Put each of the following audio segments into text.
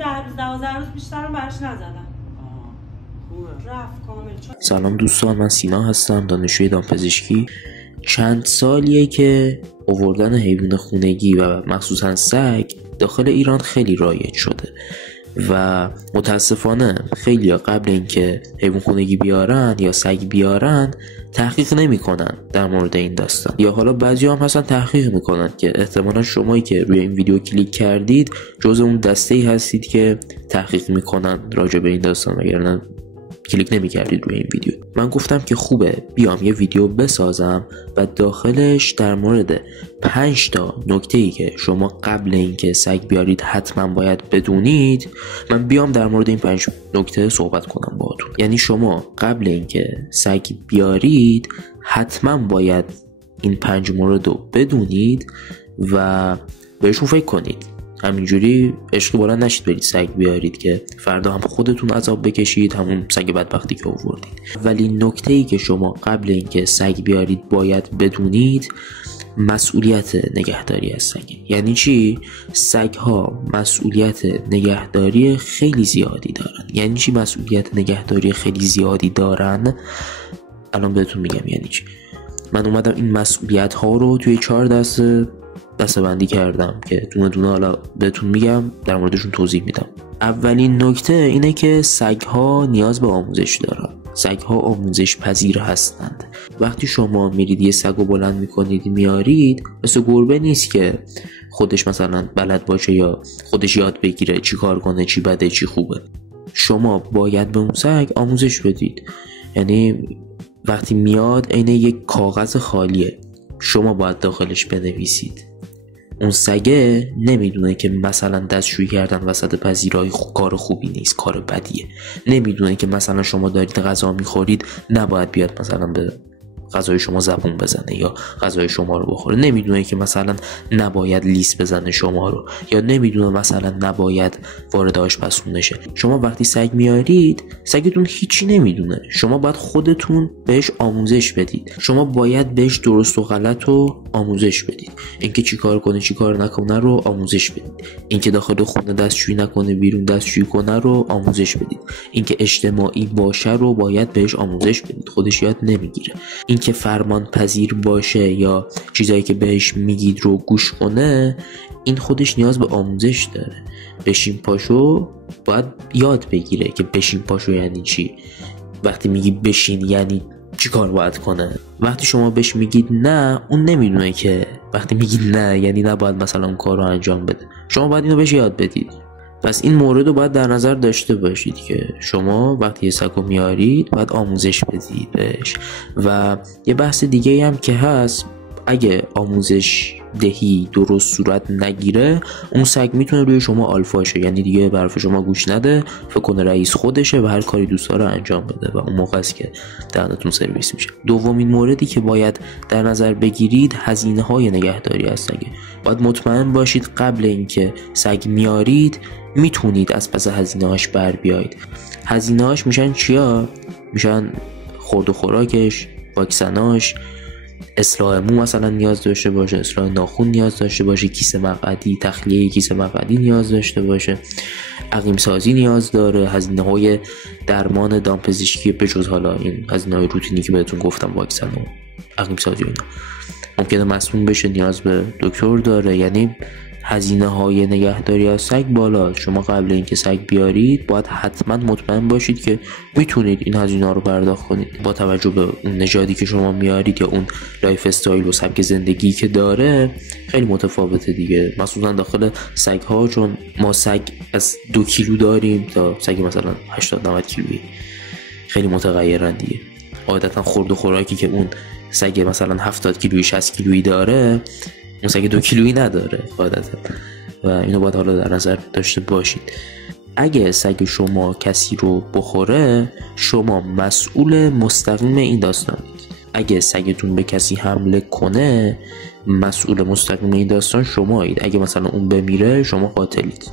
همون 10-12 روز بیشتر براش نزدم. رفت کامل. سلام دوستان، من سینا هستم، دانشجوی دامپزشکی. چند سالیه که آوردن حیوان خونگی و مخصوصا سگ داخل ایران خیلی رایج شده و متاسفانه خیلی قبل اینکه حیوان خونگی بیارن یا سگ بیارن تحقیق نمی‌کنن در مورد این داستان، یا حالا بعضی هم هستن تحقیق میکنن که احتمالا شمایی که روی این ویدیو کلیک کردید جز اون دسته‌ای هستید که تحقیق میکنن راجع به این داستان، وگرنه کلیک نمی‌کردید روی این ویدیو. من گفتم که خوبه بیام یه ویدیو بسازم و داخلش در مورد 5 تا نکته‌ای که شما قبل اینکه سگ بیارید حتما باید بدونید، من بیام در مورد این 5 نکته صحبت کنم باهاتون. یعنی شما قبل اینکه سگ بیارید حتما باید این 5 مورد رو بدونید و بهشون فکر کنید. همینجوری عشقی بالا نشید برید سگ بیارید که فردا هم خودتون عذاب بکشید، همون سگ بدبختی که آوردید. ولی نکته‌ای که شما قبل اینکه سگ بیارید باید بدونید مسئولیت نگهداری از سگ. یعنی چی؟ سگ‌ها مسئولیت نگهداری خیلی زیادی دارن. یعنی چی مسئولیت نگهداری خیلی زیادی دارن؟ الان بهتون میگم یعنی چی. من اومدم این مسئولیت ها رو توی 4 دسته بندی کردم که دونه دونه حالا بهتون میگم، در موردشون توضیح میدم. اولین نکته اینه که سگ‌ها نیاز به آموزش دارن. سگ‌ها آموزش پذیر هستند. وقتی شما میرید یه سگو بلند میکنید میارید، مثل گربه نیست که خودش مثلا بلد باشه یا خودش یاد بگیره چی کار کنه، چی بده، چی خوبه. شما باید به اون سگ آموزش بدید. یعنی وقتی میاد عین یک کاغذ خالیه، شما باید داخلش بنویسید. اون سگه نمیدونه که مثلا دستشویی کردن وسط پذیرایی کار خوبی نیست، کار بدیه. نمیدونه که مثلا شما دارید غذا میخورید نباید بیاد مثلا به غذای شما زبون بزنه یا غذای شما رو بخوره. نمیدونه که مثلا نباید لیس بزنه شما رو، یا نمیدونه مثلا نباید وارد آشپزخونه شه. شما وقتی سگ میارید سگتون هیچی نمیدونه، شما باید خودتون بهش آموزش بدید. شما باید بهش درست و غلط رو آموزش بدید. اینکه چی کار کنه چی کار نکنه رو آموزش بدید. اینکه داخل خونه دستشویی نکنه بیرون دستشویی کنه رو آموزش بدید. اینکه اجتماعی باشه رو باید بهش آموزش بدید، خودش یاد نمیگیره. اینکه فرمان پذیر باشه یا چیزایی که بهش میگید رو گوش کنه، این خودش نیاز به آموزش داره. بشین پاشو باید یاد بگیره که بشین پاشو یعنی چی. وقتی میگی بشین یعنی چی کار باید کنه. وقتی شما بهش میگید نه، اون نمیدونه که وقتی میگید نه یعنی نباید مثلا اون کار رو انجام بده. شما باید اینو بهش یاد بدید. پس این مورد رو باید در نظر داشته باشید که شما وقتی یه سگ رو میارید باید آموزش بدید بهش. و یه بحث دیگه هم که هست، اگه آموزش دهی درست صورت نگیره اون سگ میتونه روی شما آلفا شه، یعنی دیگه به حرف شما گوش نده، فکر کنه رئیس خودشه و هر کاری دوست داره انجام بده و اون موقع است که دهنتون سرویس میشه. دومین موردی که باید در نظر بگیرید هزینه های نگهداری از سگه. باید مطمئن باشید قبل اینکه سگ میارید میتونید از پس هزینه هاش بر بیایید. هزینه هاش میشن چیا؟ میشن خورد و خوراکش، واکسناش، اصلاح مو مثلا نیاز داشته باشه، اصلاح ناخن نیاز داشته باشه، کیسه مقعدی، تخلیه کیسه مقعدی نیاز داشته باشه، عقیم سازی نیاز داره، هزینه های درمان دامپزشکی بجز حالا این هزینه های روتینی که بهتون گفتم، واکسن و عقیم سازی و اینا. ممکنه مسموم بشه، نیاز به دکتر داره. یعنی هزینه های نگهداری از سگ بالا. شما قبل اینکه سگ بیارید باید حتما مطمئن باشید که میتونید این هزینه ها رو پرداخت کنید. با توجه به اون نژادی که شما میارید یا اون لایف استایل و سبک زندگی که داره خیلی متفاوته دیگه، مخصوصا داخل سگ ها، چون ما سگ از 2 کیلو داریم تا سگ مثلا 80-90 کیلویی. خیلی متغیرن دیگه. عادتا خورد و خوراکی که اون سگ مثلا 70 کیلویی 60 کیلویی داره اون سگ 2 کیلویی نداره عادتا، و اینو باید حالا در نظر داشته باشید. اگه سگ شما کسی رو بخوره شما مسئول مستقیم این داستانید. اگه سگتون به کسی حمله کنه مسئول مستقیم این داستان شمایید. اگه مثلا اون بمیره شما قاتلید.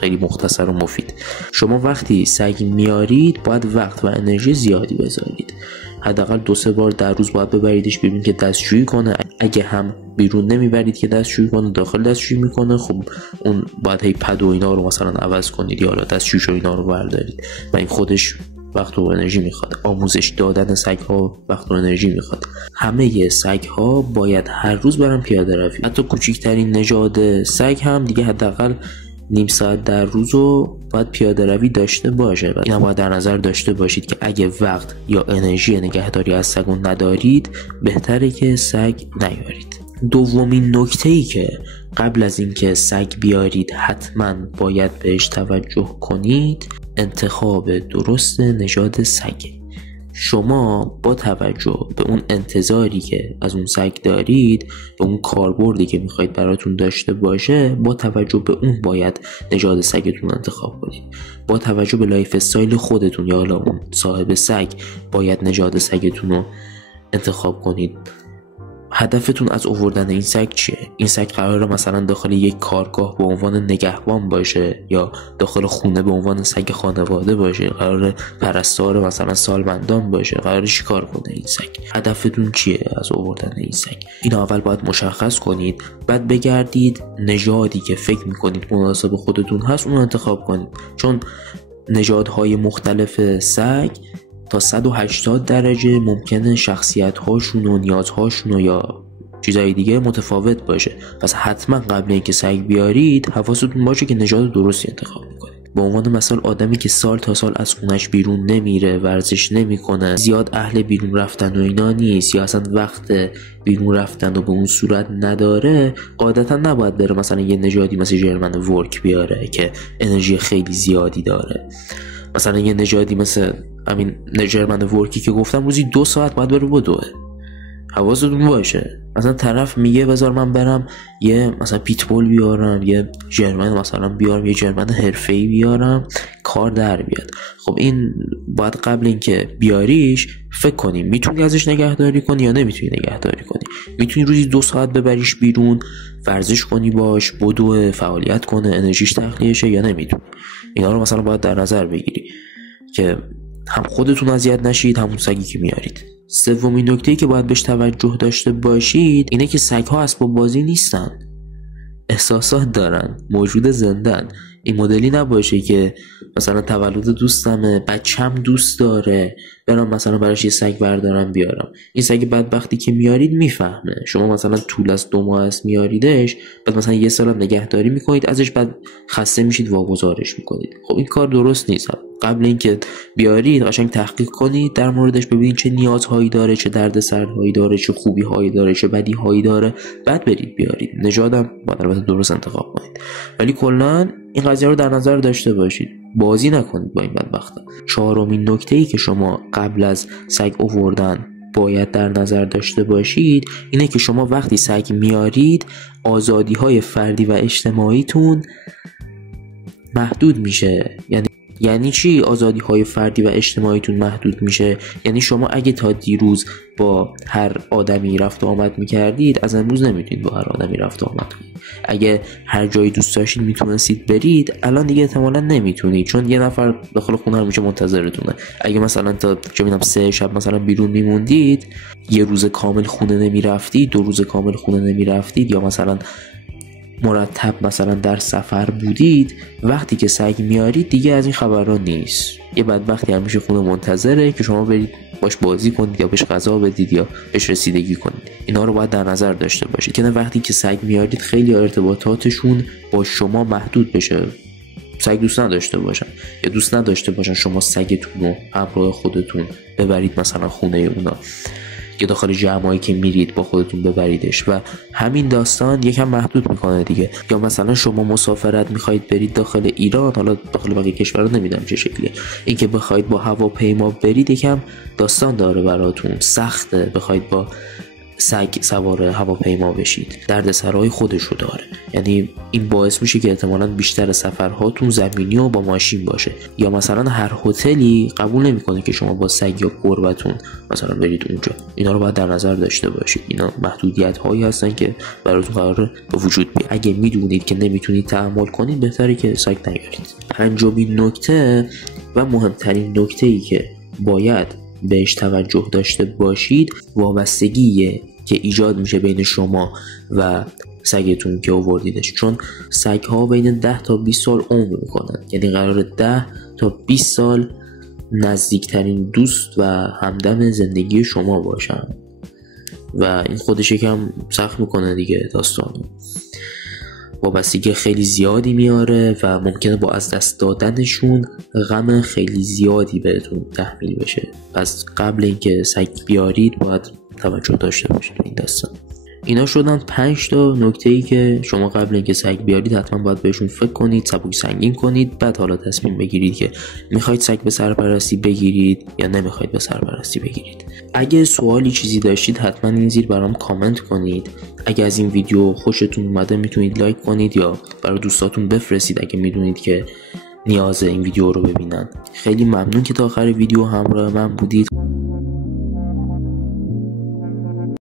خیلی مختصر و مفید. شما وقتی سگ میارید باید وقت و انرژی زیادی بذارید. حداقل 2-3 بار در روز باید ببریدش بیرون که دستشویی کنه. اگه هم بیرون نمیبرید که دستشویی کنه، داخل دستشویی میکنه، خب اون باید هی پد و اینا رو مثلا عوض کنید یا دستشویی و اینا رو بردارید و این خودش وقت و انرژی میخواد. آموزش دادن سگ ها وقت و انرژی میخواد. همه سگ ها باید هر روز برن پیاده روی. حتی کوچکترین نژاد سگ هم دیگه حداقل نیم ساعت در روز رو باید پیاده روی داشته باشه. و اینا باید در نظر داشته باشید که اگه وقت یا انرژی نگهداری از سگون ندارید بهتره که سگ نیارید. دومین نکته‌ای که قبل از اینکه سگ بیارید حتما باید بهش توجه کنید انتخاب درست نژاد سگه. شما با توجه به اون انتظاری که از اون سگ دارید، به اون کاربردی که میخواید براتون داشته باشه، با توجه به اون باید نژاد سگتون انتخاب کنید. با توجه به لایف استایل خودتون یا حالا اون صاحب سگ باید نژاد سگتون رو انتخاب کنید. هدفتون از آوردن این سگ چیه؟ این سگ قراره مثلا داخل یک کارگاه به عنوان نگهبان باشه یا داخل خونه به عنوان سگ خانواده باشه؟ قراره پرستار مثلا سالمندان باشه؟ قراره چی کار کنه این سگ؟ هدفتون چیه از آوردن این سگ؟ این اول باید مشخص کنید، بعد بگردید نژادی که فکر میکنید مناسب خودتون هست اون رو انتخاب کنید. چون نژادهای مختلف سگ تا 180 درجه ممکنه شخصیت هاشون و نیازهاشون و یا چیزای دیگه متفاوت باشه. پس حتما قبل اینکه سگ بیارید حواستون باشه که نژاد درستی انتخاب میکنید. به عنوان مثال آدمی که سال تا سال از خونش بیرون نمیره، ورزش نمیکنه، زیاد اهل بیرون رفتن و اینا نیست یا اصلا وقت بیرون رفتن و به اون صورت نداره، قاعدتا نباید بره مثلا یه نژادی مثل ژرمن ورک بیاره که انرژی خیلی زیادی داره. مثلا یه نژادی مثل همین ژرمن ورکی که گفتم روزی 2 ساعت باید بره بدوه. حواستون باشه. مثلا طرف میگه بذار من برم یه مثلا پیتبول بیارم، یه ژرمن مثلا بیارم، یه ژرمن حرفه‌ای بیارم، کار در بیاد. خب این باید قبل اینکه بیاریش فکر کنی میتونی ازش نگهداری کنی یا نمیتونی نگهداری کنی. میتونی روزی 2 ساعت ببریش بیرون، ورزش کنی باش، بدوه، فعالیت کنه، انرژیش تخلیه شه یا نمیتونی. اینا رو مثلا باید در نظر بگیری که هم خودتون اذیت نشید همون سگی که میارید. سومین نکته‌ای که باید بهش توجه داشته باشید اینه که سگ‌ها اسباب بازی نیستن، احساسات دارن، موجود زندن. این مدلی نباشه که مثلا تولد دوستمه، بچم دوست داره، برام مثلا براش یه سگ بردارم بیارم. این سگ بدبختی که میارید میفهمه شما مثلا طول از 2 ماه است میاریدش، بعد مثلا 1 سال هم نگهداری میکنید ازش، بعد خسته میشید واگذارش میکنید. خب این کار درست نیست. قبل اینکه بیارید قشنگ تحقیق کنید در موردش، ببینید چه نیازهایی داره، چه دردسرهایی داره، چه خوبی‌هایی داره، چه بدی‌هایی داره، بعد برید بیارید. نژادم باید البته درست انتخاب کنید، ولی کلاً این قضیه رو در نظر داشته باشید. بازی نکنید با این بدبختا. 4مین نکته‌ای که شما قبل از سگ آوردن باید در نظر داشته باشید اینه که شما وقتی سگ میارید آزادی‌های فردی و اجتماعیتون محدود میشه. یعنی چی آزادی‌های فردی و اجتماعیتون محدود میشه؟ یعنی شما اگه تا دیروز با هر آدمی رفت و آمد میکردید، از امروز نمیتونید با هر آدمی رفت و آمد کنید. اگه هر جایی دوست داشتید میتونستید برید، الان دیگه احتمالاً نمیتونید، چون یه نفر داخل خونه همیشه منتظرتونه. اگه مثلا تا 3 شب مثلا بیرون میموندید، 1 روز کامل خونه نمیرفتید، 2 روز کامل خونه نمیرفتید، یا مثلا مرتب مثلا در سفر بودید، وقتی که سگ میارید دیگه از این خبرها نیست. یه بدبختی همیشه خونه منتظره که شما برید باش بازی کنید یا بهش غذا بدید یا بهش رسیدگی کنید. اینا رو باید در نظر داشته باشید که وقتی که سگ میارید خیلی ارتباطاتشون با شما محدود بشه. سگ دوست نداشته باشن یا دوست نداشته باشن شما سگتون رو همراه خودتون ببرید مثلا خونه اونا، یا داخل جمعایی که میرید با خودتون ببریدش، و همین داستان یکم محدود میکنه دیگه. یا مثلا شما مسافرت میخواید برید داخل ایران، حالا داخل بقیه کشورها نمیدونم چه شکلیه، این که بخواید با هواپیما برید یکم داستان داره براتون، سخته. بخواید با سگ سوار هواپیما بشید، دردسرای خودشو داره. یعنی این باعث میشه که احتمالاً بیشتر سفرهاتون زمینی و با ماشین باشه، یا مثلا هر هتلی قبول نمیکنه که شما با سگ یا گربه‌تون مثلا برید اونجا. اینا رو باید در نظر داشته باشید. اینا محدودیت هایی هستن که براتون قراره به وجود بیاد. اگه میدونید که نمیتونید تحمل کنید بهتره که سگ نیارید. پنجمین نکته و مهمترین نکته‌ای که باید بهش توجه داشته باشید، وابستگیه که ایجاد میشه بین شما و سگتون که آوردیدش. چون سگ ها بین 10 تا 20 سال عمر میکنن، یعنی قرار 10 تا 20 سال نزدیکترین دوست و همدم زندگی شما باشن و این خودش یکم سخت میکنه دیگه داستانو. وابستگی خیلی زیادی میاره و ممکنه با از دست دادنشون غم خیلی زیادی بهتون تحمیل بشه. پس قبل اینکه سگ بیارید باید توجه داشته باشید به این داستان. اینا شدن 5 تا نکته‌ای که شما قبل اینکه سگ بیارید حتما باید بهشون فکر کنید، سبک سنگین کنید، بعد حالا تصمیم بگیرید که میخواید سگ به سرپرستی بگیرید یا نمیخواید به سرپرستی بگیرید. اگه سوالی چیزی داشتید حتما این زیر برام کامنت کنید. اگه از این ویدیو خوشتون اومده میتونید لایک کنید یا برای دوستاتون بفرستید اگه میدونید که نیاز این ویدیو رو ببینن. خیلی ممنون که تا آخر ویدیو همراه من بودید.